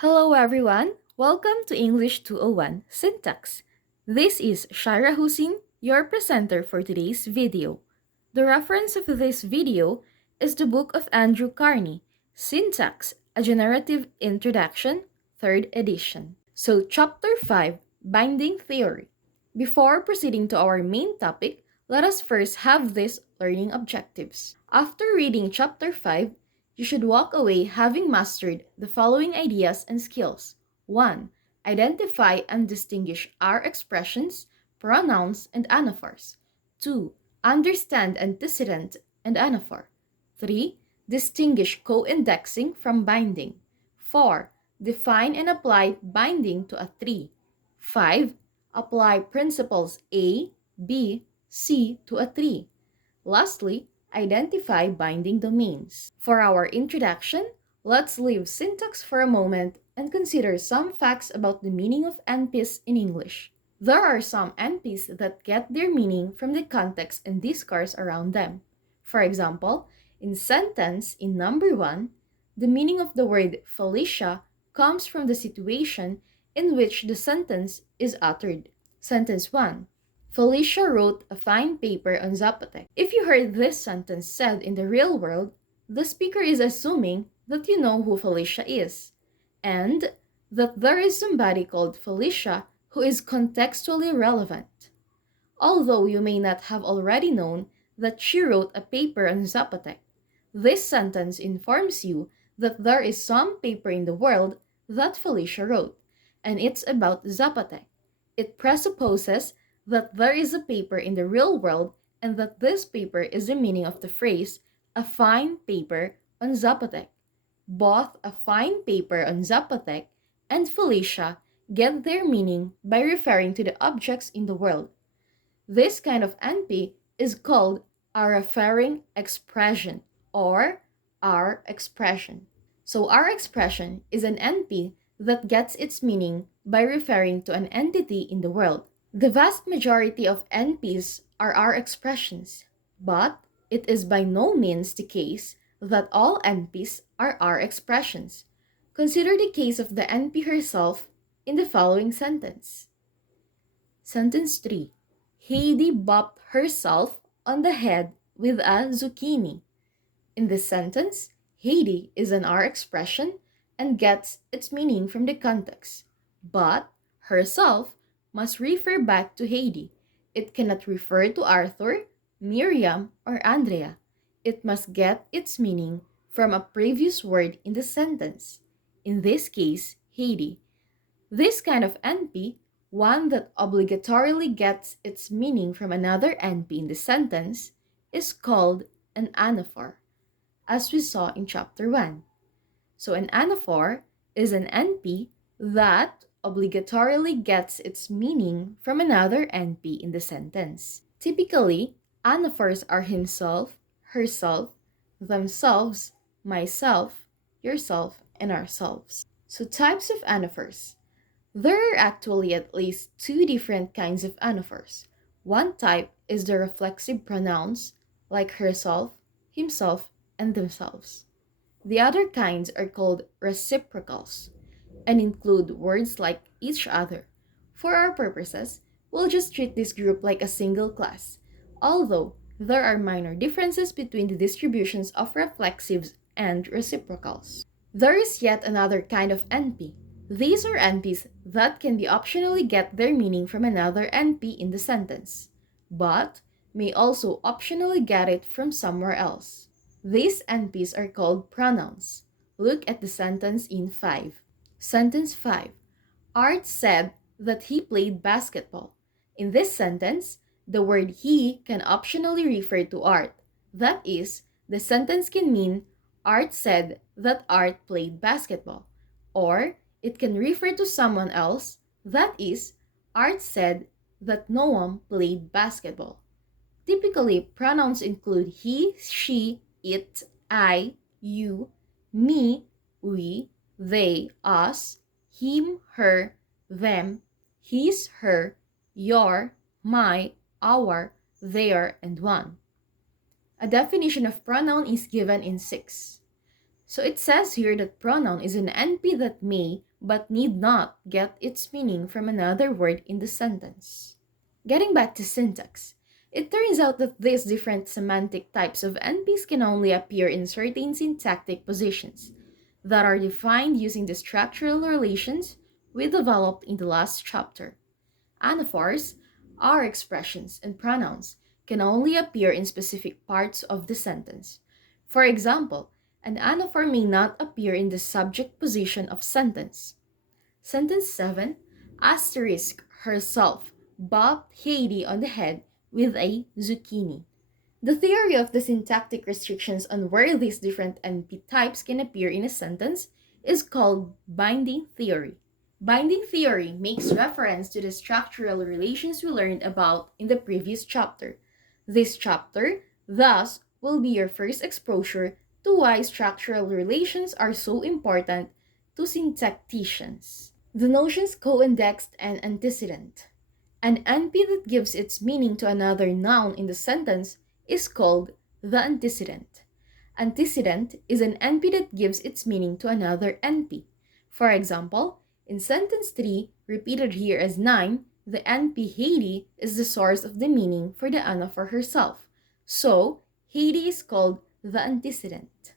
Hello everyone, welcome to English 201 Syntax. This is Shaira Hussein, your presenter for today's video. The reference of this video is the book of Andrew Carney, Syntax, a Generative Introduction, 3rd edition. So chapter 5, Binding Theory. Before proceeding to our main topic, let us first have these learning objectives. After reading chapter 5, you should walk away having mastered the following ideas and skills. 1. Identify and distinguish our expressions, pronouns, and anaphors. 2. Understand antecedent and anaphor. 3. Distinguish co-indexing from binding. 4. Define and apply binding to a tree. 5. Apply principles A, B, C to a tree. Lastly, identify binding domains. For our introduction, let's leave syntax for a moment and consider some facts about the meaning of NPs in English. There are some NPs that get their meaning from the context and discourse around them. For example, in sentence in number 1, the meaning of the word Felicia comes from the situation in which the sentence is uttered. Sentence 1. Felicia wrote a fine paper on Zapotec. If you heard this sentence said in the real world, the speaker is assuming that you know who Felicia is, and that there is somebody called Felicia who is contextually relevant. Although you may not have already known that she wrote a paper on Zapotec, this sentence informs you that there is some paper in the world that Felicia wrote, and it's about Zapotec. It presupposes that there is a paper in the real world and that this paper is the meaning of the phrase, a fine paper on Zapotec. Both a fine paper on Zapotec and Felicia get their meaning by referring to the objects in the world. This kind of NP is called a referring expression or R expression. So R expression is an NP that gets its meaning by referring to an entity in the world. The vast majority of NPs are R expressions, but it is by no means the case that all NPs are R expressions. Consider the case of the NP herself in the following sentence. Sentence 3. Heidi bopped herself on the head with a zucchini. In this sentence, Heidi is an R expression and gets its meaning from the context, but herself must refer back to Heidi. It cannot refer to Arthur, Miriam, or Andrea. It must get its meaning from a previous word in the sentence, in this case, Heidi. This kind of NP, one that obligatorily gets its meaning from another NP in the sentence, is called an anaphor, as we saw in chapter 1. So an anaphor is an NP that obligatorily gets its meaning from another NP in the sentence. Typically, anaphors are himself, herself, themselves, myself, yourself, and ourselves. So types of anaphors. There are actually at least two different kinds of anaphors. One type is the reflexive pronouns like herself, himself, and themselves. The other kinds are called reciprocals and include words like each other. For our purposes, we'll just treat this group like a single class, although there are minor differences between the distributions of reflexives and reciprocals. There is yet another kind of NP. These are NPs that can be optionally get their meaning from another NP in the sentence, but may also optionally get it from somewhere else. These NPs are called pronouns. Look at the sentence in 5. Sentence 5. Art said that he played basketball. In this sentence, the word he can optionally refer to Art. That is, the sentence can mean Art said that Art played basketball. Or it can refer to someone else. That is, Art said that Noam played basketball. Typically, pronouns include he, she, it, I, you, me, we, they, us, him, her, them, his, her, your, my, our, their, and one. A definition of pronoun is given in 6. So it says here that pronoun is an NP that may but need not get its meaning from another word in the sentence. Getting back to syntax, it turns out that these different semantic types of NPs can only appear in certain syntactic positions that are defined using the structural relations we developed in the last chapter. Anaphors, are expressions and pronouns, can only appear in specific parts of the sentence. For example, an anaphor may not appear in the subject position of sentence. Sentence 7, asterisk herself bopped Heidi on the head with a zucchini. The theory of the syntactic restrictions on where these different NP types can appear in a sentence is called binding theory. Binding theory makes reference to the structural relations we learned about in the previous chapter. This chapter, thus, will be your first exposure to why structural relations are so important to syntacticians. The notions co-indexed and antecedent. An NP that gives its meaning to another noun in the sentence is called the antecedent. Antecedent is an NP that gives its meaning to another NP. For example, in sentence 3, repeated here as 9, the NP Heidi is the source of the meaning for the anaphor herself. So, Heidi is called the antecedent.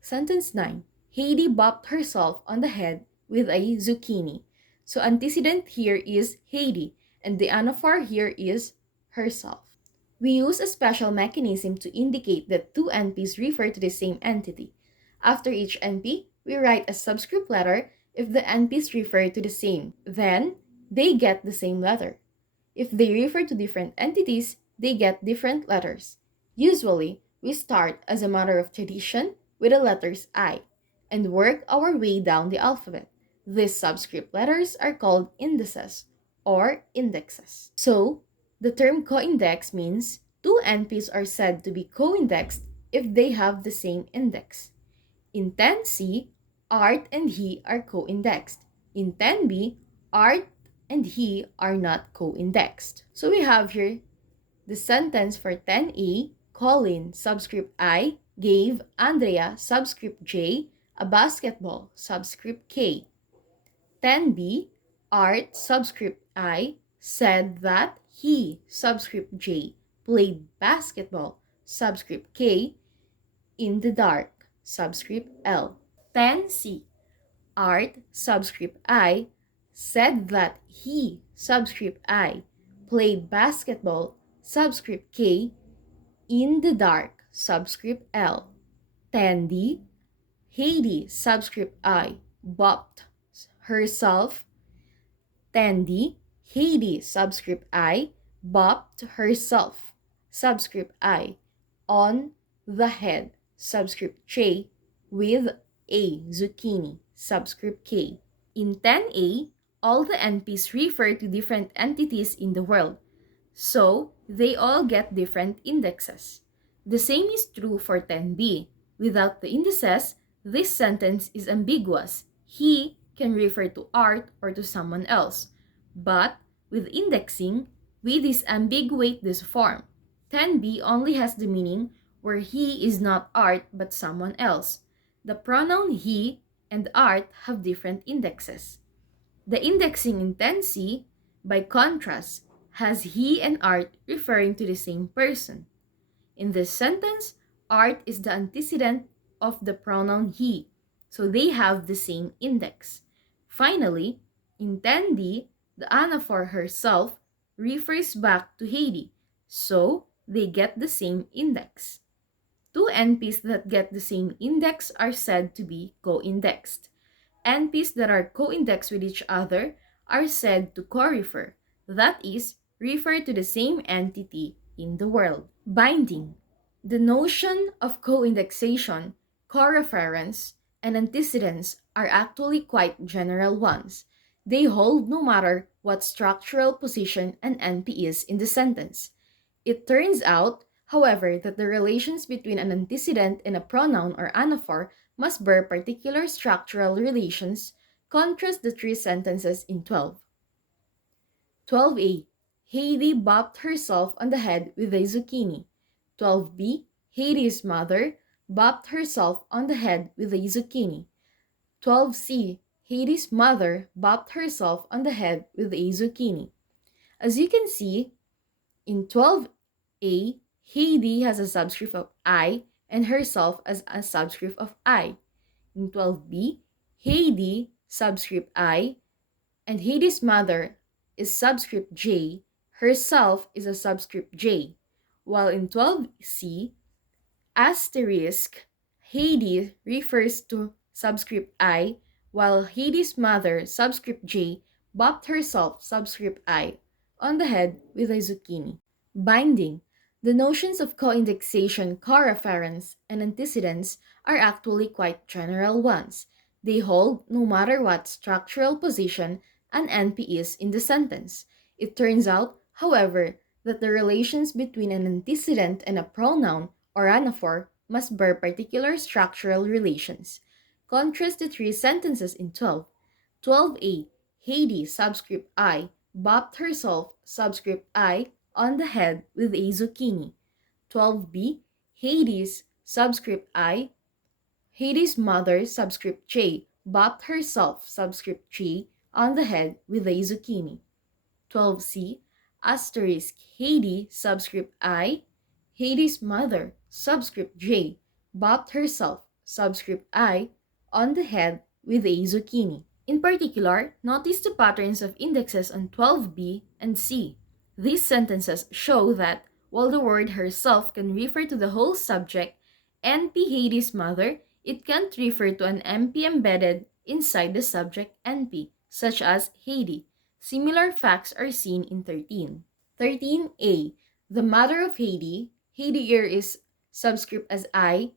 Sentence 9, Heidi bopped herself on the head with a zucchini. So antecedent here is Heidi, and the anaphor here is herself. We use a special mechanism to indicate that two NPs refer to the same entity. After each NP, we write a subscript letter if the NPs refer to the same. Then, they get the same letter. If they refer to different entities, they get different letters. Usually, we start, as a matter of tradition, with the letters I, and work our way down the alphabet. These subscript letters are called indices or indexes. So, the term co-index means two NPs are said to be co-indexed if they have the same index. In 10C, Art and he are co-indexed. In 10B, Art and he are not co-indexed. So we have here the sentence for 10A, Colin, subscript I, gave Andrea, subscript J, a basketball, subscript K. 10B, Art, subscript I, said that he, subscript J, played basketball, subscript K, in the dark, subscript L. 10C, Art, subscript I, said that he, subscript I, played basketball, subscript K, in the dark, subscript L. 10D, Heidi, subscript I, bopped herself. 10D, Heidi, subscript I, bopped herself, subscript I, on the head, subscript J, with a zucchini, subscript K. In 10A, all the NPs refer to different entities in the world, so they all get different indexes. The same is true for 10B. Without the indices, this sentence is ambiguous. He can refer to Art or to someone else. But with indexing, we disambiguate this form. 10B only has the meaning where he is not Art but someone else. The pronoun he and Art have different indexes. The indexing in 10C, by contrast, has he and Art referring to the same person. In this sentence, Art is the antecedent of the pronoun he, so they have the same index. Finally, in 10D, the anaphor herself refers back to Heidi, so they get the same index. Two NPs that get the same index are said to be co-indexed. NPs that are co-indexed with each other are said to co-refer, that is, refer to the same entity in the world. Binding. The notion of co-indexation, co-reference, and antecedents are actually quite general ones. They hold no matter what structural position an NP is in the sentence. It turns out, however, that the relations between an antecedent and a pronoun or anaphor must bear particular structural relations. Contrast the three sentences in 12. 12A. Heidi bopped herself on the head with a zucchini. 12B. Heidi's mother bopped herself on the head with a zucchini. 12C. Heidi's mother bopped herself on the head with a zucchini. As you can see, in 12a, Heidi has a subscript of I and herself as a subscript of I. In 12b, Heidi, subscript I, and Heidi's mother is subscript J, herself is a subscript J. While in 12c, asterisk, Heidi refers to subscript I, while Heidi's mother, subscript J, bopped herself, subscript I, on the head with a zucchini. Binding. The notions of co-indexation, co-reference, and antecedents are actually quite general ones. They hold no matter what structural position an NP is in the sentence. It turns out, however, that the relations between an antecedent and a pronoun or anaphor must bear particular structural relations. Contrast the three sentences in 12. 12a, Heidi, subscript I, bopped herself, subscript I, on the head with a zucchini. 12b, Heidi's, subscript I, Heidi's mother, subscript J, bopped herself, subscript J, on the head with a zucchini. 12c, asterisk, Heidi, subscript I, Heidi's mother, subscript J, bopped herself, subscript I, on the head with a zucchini. In particular, notice the patterns of indexes on 12b and c. These sentences show that while the word herself can refer to the whole subject, NP Heidi's mother, it can't refer to an MP embedded inside the subject NP, such as Heidi. Similar facts are seen in 13. 13a. The mother of Heidi, Heidi here is subscript as I,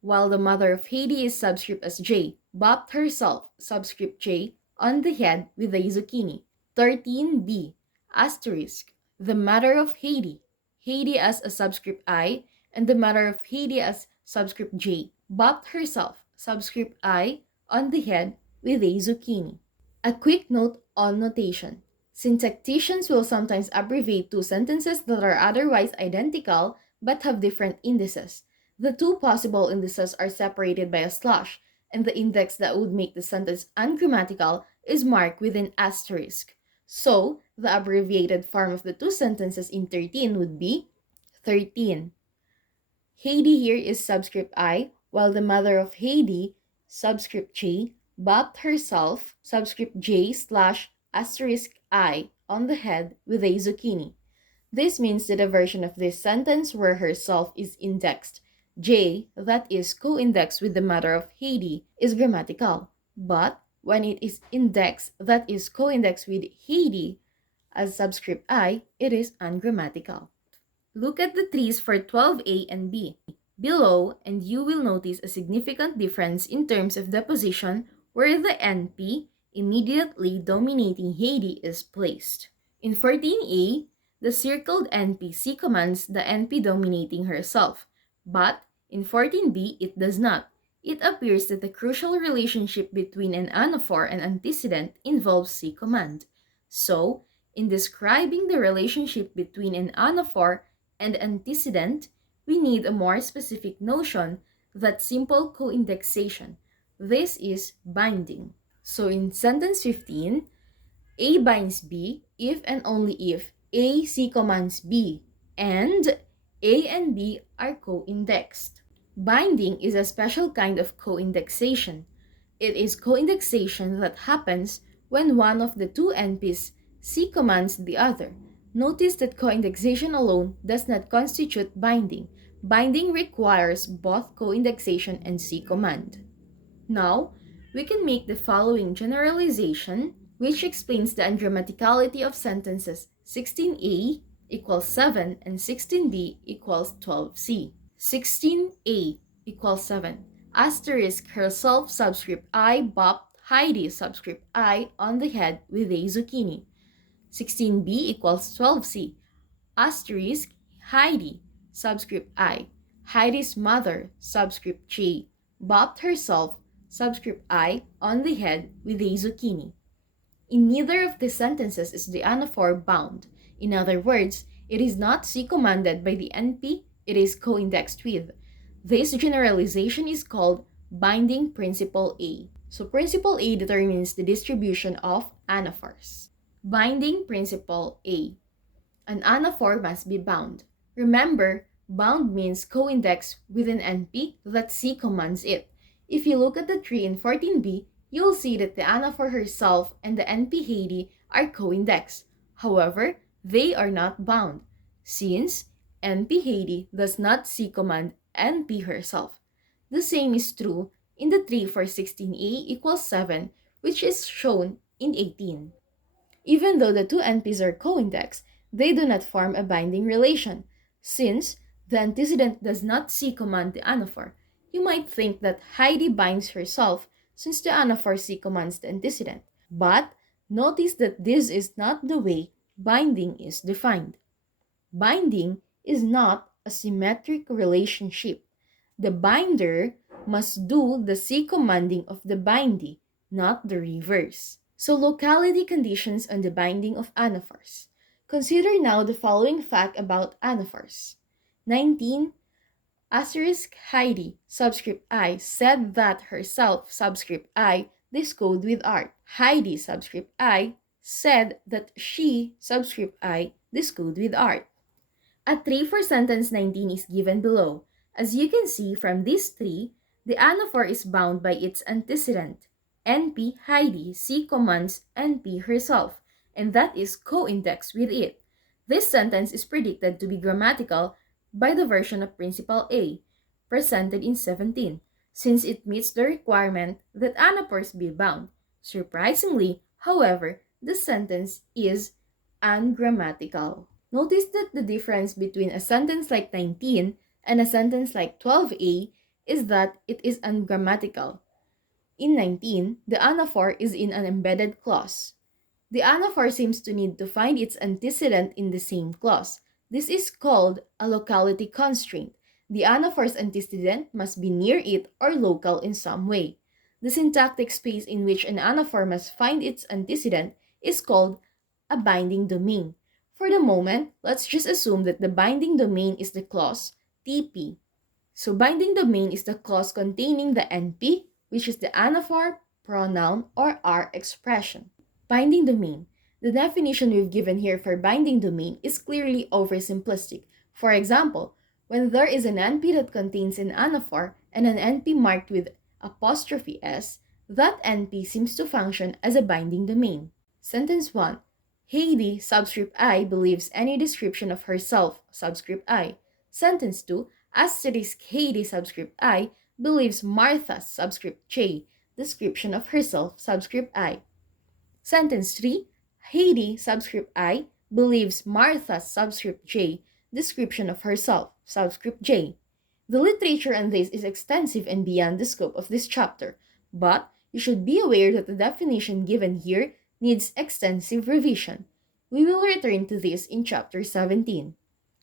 while the mother of Heidi is subscript as J, bopped herself, subscript J, on the head with a zucchini. 13b, asterisk, the mother of Heidi, Heidi as a subscript I, and the mother of Heidi as subscript J, bopped herself, subscript I, on the head with a zucchini. A quick note on notation. Syntacticians will sometimes abbreviate two sentences that are otherwise identical but have different indices. The two possible indices are separated by a slash, and the index that would make the sentence ungrammatical is marked with an asterisk. So, the abbreviated form of the two sentences in 13 would be 13. Heidi here is subscript I, while the mother of Heidi, subscript J, bopped herself, subscript J slash asterisk I, on the head with a zucchini. This means that a version of this sentence where herself is indexed J, that is co-indexed with the mother of Heidi, is grammatical. But when it is indexed, that is co-indexed with Heidi as subscript I, it is ungrammatical. Look at the trees for 12a and b below, and you will notice a significant difference in terms of the position where the NP immediately dominating Heidi is placed. In 14a, the circled NP commands the NP dominating herself, but in 14b, it does not. It appears that the crucial relationship between an anaphor and antecedent involves C command. So, in describing the relationship between an anaphor and antecedent, we need a more specific notion, that simple co-indexation. This is binding. So in sentence 15, A binds B if and only if A C commands B and A and B are co-indexed. Binding is a special kind of co-indexation. It is co-indexation that happens when one of the two NPs C commands the other. Notice that co-indexation alone does not constitute binding. Binding requires both co-indexation and C command. Now, we can make the following generalization, which explains the ungrammaticality of sentences 16a equals 7 and 16b equals 12c. 16a equals 7. Asterisk herself subscript I bopped Heidi subscript I on the head with a zucchini. 16b equals 12c. Asterisk Heidi subscript I, Heidi's mother subscript J, bopped herself subscript I on the head with a zucchini. In neither of these sentences is the anaphor bound. In other words, it is not C-commanded by the NP, it is co-indexed with. This generalization is called binding principle A. So principle A determines the distribution of anaphors. Binding principle A. An anaphor must be bound. Remember, bound means co-index with an NP that C commands it. If you look at the tree in 14b, you'll see that the anaphor herself and the NP Haiti are co-indexed. However, they are not bound, since NP Haiti does not C command NP herself. The same is true in the tree for 16a equals 7, which is shown in 18. Even though the two NPs are co-indexed, they do not form a binding relation. Since the antecedent does not C command the anaphor, you might think that Heidi binds herself since the anaphor C commands the antecedent. But notice that this is not the way binding is defined. Binding is not a symmetric relationship. The binder must do the C commanding of the bindee, not the reverse. So locality conditions on the binding of anaphors. Consider now the following fact about anaphors. 19 asterisk Heidi subscript I said that herself subscript I discode with art. Heidi subscript I said that she subscript I discode with art. A tree for sentence 19 is given below. As you can see from this tree, the anaphor is bound by its antecedent. NP Heidi C commands NP herself, and that is co-indexed with it. This sentence is predicted to be grammatical by the version of Principle A, presented in 17, since it meets the requirement that anaphors be bound. Surprisingly, however, the sentence is ungrammatical. Notice that the difference between a sentence like 19 and a sentence like 12a is that it is ungrammatical. In 19, the anaphor is in an embedded clause. The anaphor seems to need to find its antecedent in the same clause. This is called a locality constraint. The anaphor's antecedent must be near it or local in some way. The syntactic space in which an anaphor must find its antecedent is called a binding domain. For the moment, let's just assume that the binding domain is the clause TP. So binding domain is the clause containing the NP, which is the anaphor, pronoun, or R expression. Binding domain. The definition we've given here for binding domain is clearly oversimplistic. For example, when there is an NP that contains an anaphor and an NP marked with apostrophe S, that NP seems to function as a binding domain. Sentence 1. Heidi, subscript I, believes any description of herself, subscript I. Sentence 2. Asterisk Heidi, subscript I, believes Martha, subscript J, description of herself, subscript I. Sentence 3. Heidi, subscript I, believes Martha, subscript J, description of herself, subscript J. The literature on this is extensive and beyond the scope of this chapter, but you should be aware that the definition given here needs extensive revision. We will return to this in chapter 17.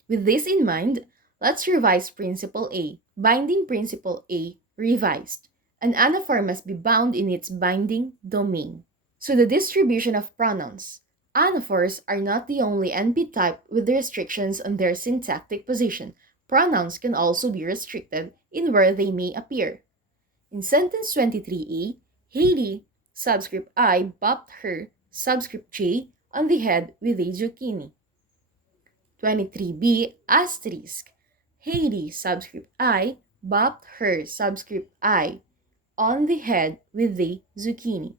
With this in mind, let's revise Principle A. Binding Principle A revised. An anaphor must be bound in its binding domain. So the distribution of pronouns. Anaphors are not the only NP type with restrictions on their syntactic position. Pronouns can also be restricted in where they may appear. In sentence 23a, Hailey, subscript I, bopped her, subscript J, on the head with a zucchini. 23b, asterisk. Hailey, subscript I, bopped her, subscript I, on the head with a zucchini.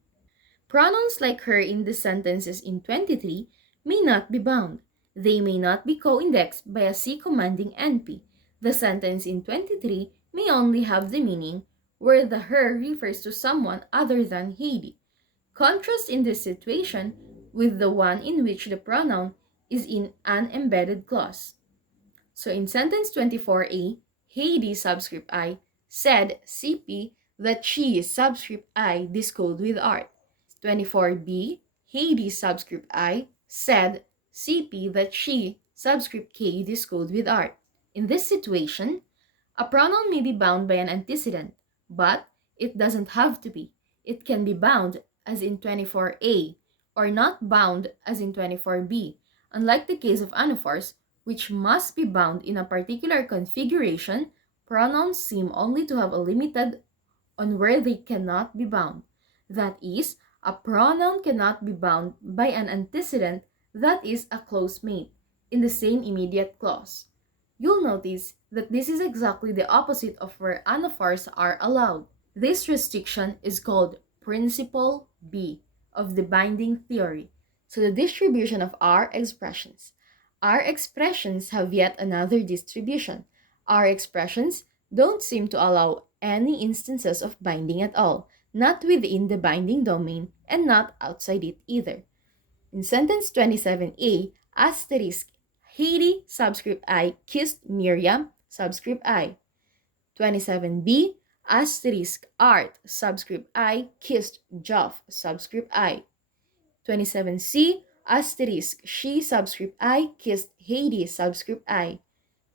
Pronouns like her in the sentences in 23 may not be bound. They may not be co-indexed by a C commanding NP. The sentence in 23 may only have the meaning where the her refers to someone other than Heidi. Contrast in this situation with the one in which the pronoun is in an embedded clause. So in sentence 24a, Heidi subscript I said CP that she subscript I discode with art. 24b, Heidi subscript I said CP that she subscript K discode with art. In this situation, a pronoun may be bound by an antecedent, but it doesn't have to be. It can be bound as in 24a or not bound as in 24b. Unlike the case of anaphors, which must be bound in a particular configuration, pronouns seem only to have a limited on where they cannot be bound. That is, a pronoun cannot be bound by an antecedent that is a close mate in the same immediate clause. You'll notice that this is exactly the opposite of where anaphors are allowed. This restriction is called Principle B of the binding theory. So the distribution of R expressions. R expressions have yet another distribution. R expressions don't seem to allow any instances of binding at all, not within the binding domain and not outside it either. In sentence 27A, asterisk, Haiti, subscript I, kissed Miriam, subscript I. 27B, asterisk, Art, subscript I, kissed Geoff, subscript I. 27C, asterisk, she, subscript I, kissed Haiti, subscript I.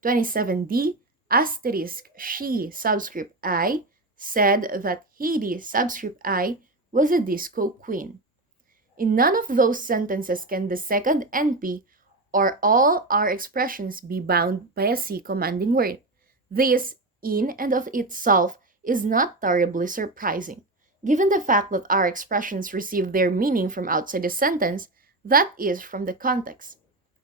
27D, asterisk, she, subscript I, said that Haiti, subscript I, was a disco queen. In none of those sentences can the second NP or all R expressions be bound by a C commanding word. This, in and of itself, is not terribly surprising. Given the fact that R expressions receive their meaning from outside the sentence, that is, from the context.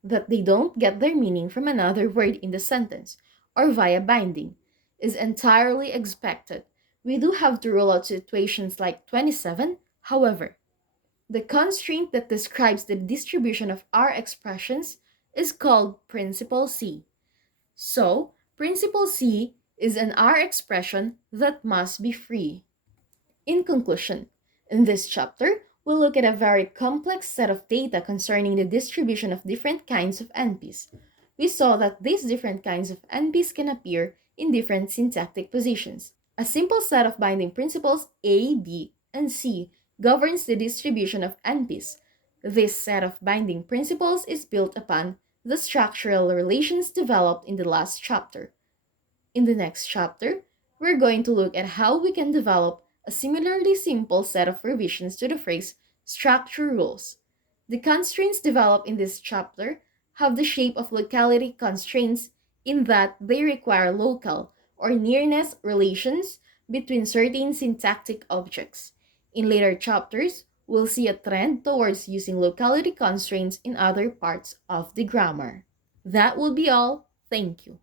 That they don't get their meaning from another word in the sentence, or via binding, is entirely expected. We do have to rule out situations like 27, however. The constraint that describes the distribution of R expressions is called principle C. So, principle C is an R expression that must be free. In conclusion, in this chapter, we'll look at a very complex set of data concerning the distribution of different kinds of NPs. We saw that these different kinds of NPs can appear in different syntactic positions. A simple set of binding principles A, B, and C governs the distribution of NPs. This set of binding principles is built upon the structural relations developed in the last chapter. In the next chapter, we're going to look at how we can develop a similarly simple set of revisions to the phrase structure rules. The constraints developed in this chapter have the shape of locality constraints in that they require local or nearness relations between certain syntactic objects. In later chapters, we'll see a trend towards using locality constraints in other parts of the grammar. That will be all. Thank you.